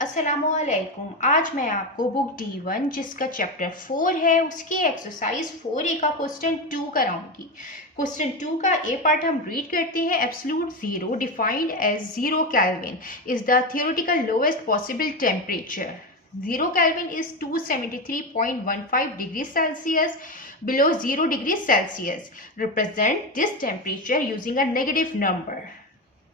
अस्सलामुअलैकुम। आज मैं आपको बुक D1 जिसका चैप्टर 4 है उसकी एक्सरसाइज 4A का क्वेश्चन 2 कराऊंगी। क्वेश्चन 2 का ए पार्ट हम रीड करते हैं। Absolute zero defined as 0 kelvin is the theoretical lowest possible temperature. 0 kelvin is 273.15 degree Celsius below 0 degree Celsius. Represent this temperature using a negative number.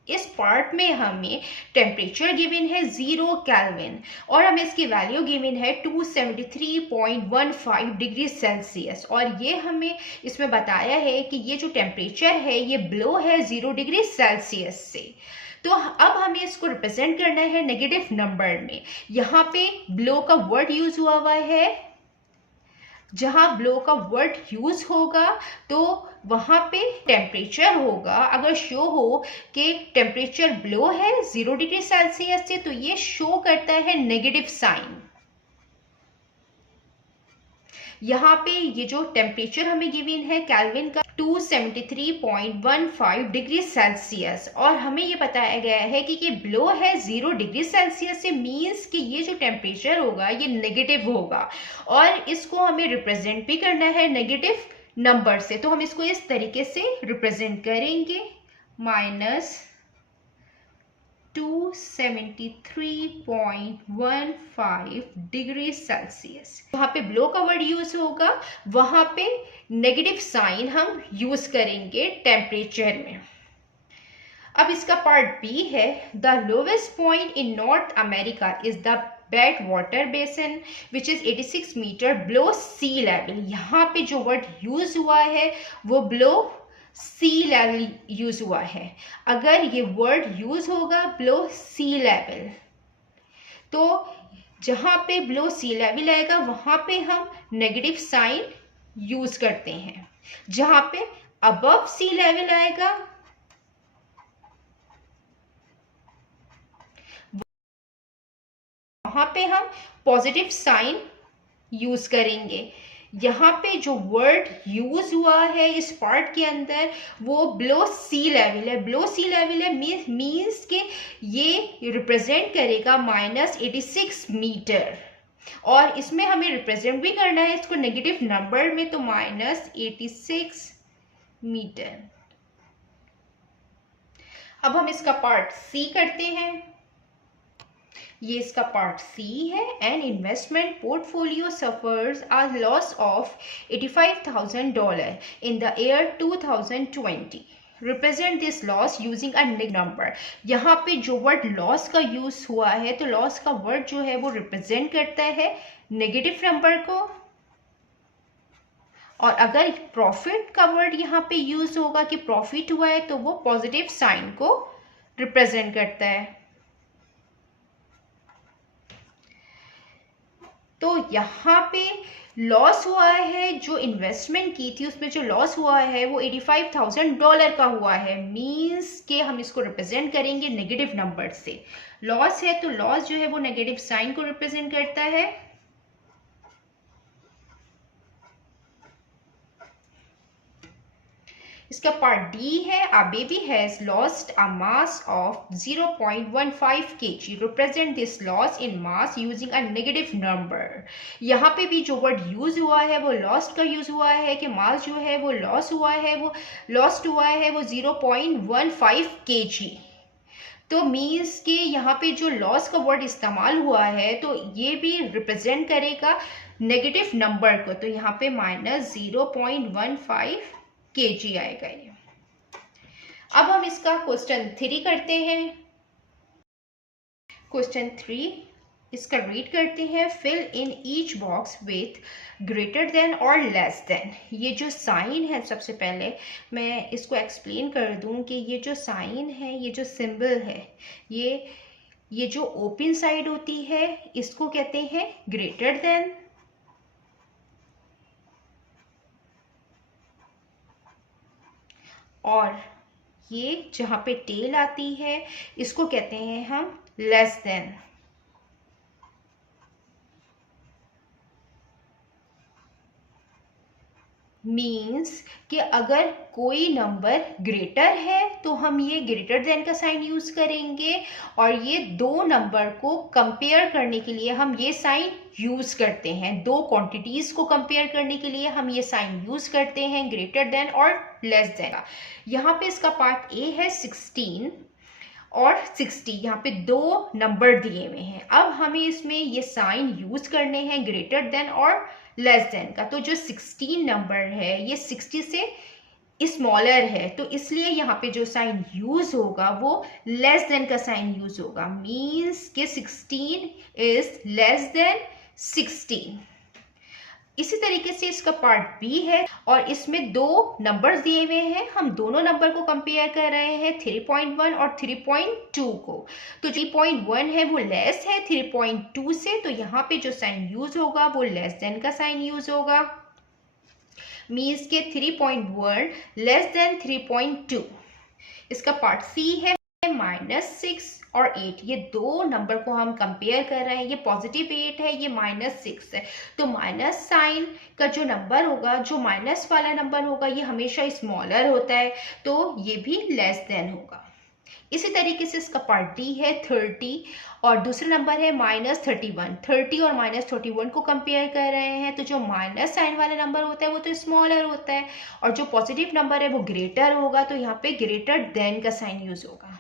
इस part में हमें temperature given है 0 kelvin और हमें इसकी वैल्यू गिवन है 273.15 degree Celsius और ये हमें इसमें बताया है कि ये जो टेम्परेचर है ये बिलो है 0 डिग्री सेल्सियस से। तो अब हमें इसको रिप्रेजेंट करना है नेगेटिव नंबर में। यहाँ पे बिलो का वर्ड यूज हुआ है। जहां ब्लो का वर्ड यूज होगा तो वहां पे टेम्परेचर होगा। अगर शो हो कि टेम्परेचर ब्लो है 0 डिग्री सेल्सियस से तो ये शो करता है नेगेटिव साइन। यहाँ पे ये जो टेम्परेचर हमें गिवन है केल्विन का 273.15 डिग्री सेल्सियस और हमें ये बताया गया है कि ये ब्लो है 0 डिग्री सेल्सियस से, मीन्स कि ये जो टेम्परेचर होगा ये नेगेटिव होगा और इसको हमें रिप्रेजेंट भी करना है नेगेटिव नंबर से। तो हम इसको इस तरीके से रिप्रेजेंट करेंगे -273.15 डिग्री सेल्सियस। जहाँ पे ब्लो का वर्ड यूज होगा वहां पे नेगेटिव साइन हम यूज करेंगे टेम्परेचर में। अब इसका पार्ट बी है। The lowest point in North America is the Badwater Basin which is 86 metre below sea level. यहाँ पे जो वर्ड यूज हुआ है वो बिलो सी लेवल यूज हुआ है। अगर ये वर्ड यूज होगा बिलो सी लेवल तो जहां पे बिलो सी लेवल आएगा वहां पे हम नेगेटिव साइन यूज करते हैं। जहां पे अबव सी लेवल आएगा वहां पे हम पॉजिटिव साइन यूज करेंगे। यहाँ पे जो वर्ड यूज हुआ है इस पार्ट के अंदर वो बिलो सी लेवल है। बिलो सी लेवल है मीन्स के ये रिप्रेजेंट करेगा -86 मीटर और इसमें हमें रिप्रेजेंट भी करना है इसको नेगेटिव नंबर में, तो -86 मीटर। अब हम इसका पार्ट सी करते हैं। ये इसका पार्ट सी है। An investment portfolio suffers a loss of $85,000 in the year 2020। Represent this loss using a number. यहाँ पे जो वर्ड लॉस का यूज हुआ है तो लॉस का वर्ड जो है वो रिप्रेजेंट करता है नेगेटिव नंबर को और अगर प्रॉफिट का वर्ड यहाँ पे यूज होगा कि प्रॉफिट हुआ है तो वो पॉजिटिव साइन को रिप्रेजेंट करता है। तो यहाँ पे लॉस हुआ है, जो इन्वेस्टमेंट की थी उसमें जो लॉस हुआ है वो $85,000 का हुआ है। मीन्स के हम इसको रिप्रेजेंट करेंगे नेगेटिव नंबर से। लॉस है तो लॉस जो है वो नेगेटिव साइन को रिप्रेजेंट करता है। इसका पार्ट डी है। A baby has lost a mass of 0.15 kg। Represent this loss in mass using a negative number. यहाँ पे भी जो वर्ड यूज हुआ है वो लॉस्ट का यूज हुआ है कि मास जो है वो लॉस हुआ है, वो लॉस्ट हुआ है वो 0.15 kg। तो मीन्स के यहाँ पे जो लॉस का वर्ड इस्तेमाल हुआ है तो ये भी रिप्रेजेंट करेगा नेगेटिव नंबर को। तो यहाँ पे -0.15 kg आएगा ये। अब हम इसका क्वेश्चन 3 करते हैं। क्वेश्चन 3 इसका रीड करते हैं। Fill in each box with greater than और लेस देन। ये जो साइन है, सबसे पहले मैं इसको एक्सप्लेन कर दूं कि ये जो साइन है, ये जो सिंबल है, ये जो ओपन साइड होती है इसको कहते हैं ग्रेटर देन और ये जहाँ पे टेल आती है इसको कहते हैं हम लेस देन। मीन्स कि अगर कोई नंबर ग्रेटर है तो हम ये ग्रेटर देन का साइन यूज करेंगे, और ये दो नंबर को कंपेयर करने के लिए हम ये साइन यूज करते हैं। दो क्वांटिटीज को कंपेयर करने के लिए हम ये साइन यूज करते हैं, ग्रेटर देन और लेस देन का। यहाँ पे इसका पार्ट ए है 16 और 60, यहाँ पे दो नंबर दिए हुए हैं। अब हमें इसमें ये साइन यूज करने हैं ग्रेटर देन और लेस देन का। तो जो 16 नंबर है ये 60 से स्मॉलर है, तो इसलिए यहाँ पे जो साइन यूज होगा वो लेस देन का साइन यूज होगा। मीन्स के 16 इज लेस देन 16। इसी तरीके से इसका पार्ट बी है, और इसमें दो नंबर्स दिए हुए हैं। हम दोनों नंबर को कंपेयर कर रहे हैं, 3.1 और 3.2 को। तो 3.1 है वो लेस है 3.2 से, तो यहाँ पे जो साइन यूज होगा वो लेस देन का साइन यूज होगा। मीन्स के 3.1 लेस देन 3.2। इसका पार्ट सी है -6 और 8। ये दो नंबर को हम कंपेयर कर रहे हैं, ये पॉजिटिव 8 है, ये -6 है। तो माइनस साइन का जो नंबर होगा, जो माइनस वाला नंबर होगा, ये हमेशा स्मॉलर होता है, तो ये भी लेस देन होगा। इसी तरीके से इसका पार्ट डी है 30 और दूसरा नंबर है -31। 30 और -31 को कंपेयर कर रहे हैं, तो जो माइनस साइन वाला नंबर होता है वो तो स्मॉलर होता है, और जो पॉजिटिव नंबर है वो ग्रेटर होगा, तो यहाँ पे ग्रेटर देन का साइन यूज होगा।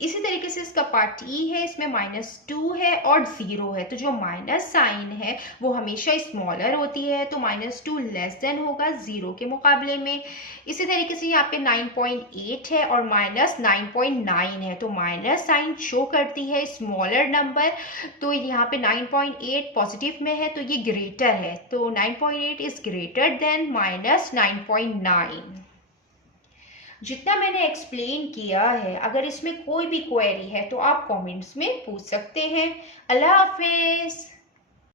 इसी तरीके से इसका पार्ट ई है, इसमें -2 है और 0 है, तो जो माइनस साइन है वो हमेशा स्मॉलर होती है, तो -2 लेस देन होगा 0 के मुकाबले में। इसी तरीके से यहाँ पे 9.8 है और -9.9 है, तो माइनस साइन शो करती है स्मॉलर नंबर, तो यहाँ पे 9.8 पॉजिटिव में है, तो ये ग्रेटर है, तो 9.8 इज ग्रेटर देन -9.9। जितना मैंने एक्सप्लेन किया है, अगर इसमें कोई भी क्वेरी है तो आप कमेंट्स में पूछ सकते हैं। अल्लाह हाफिज़।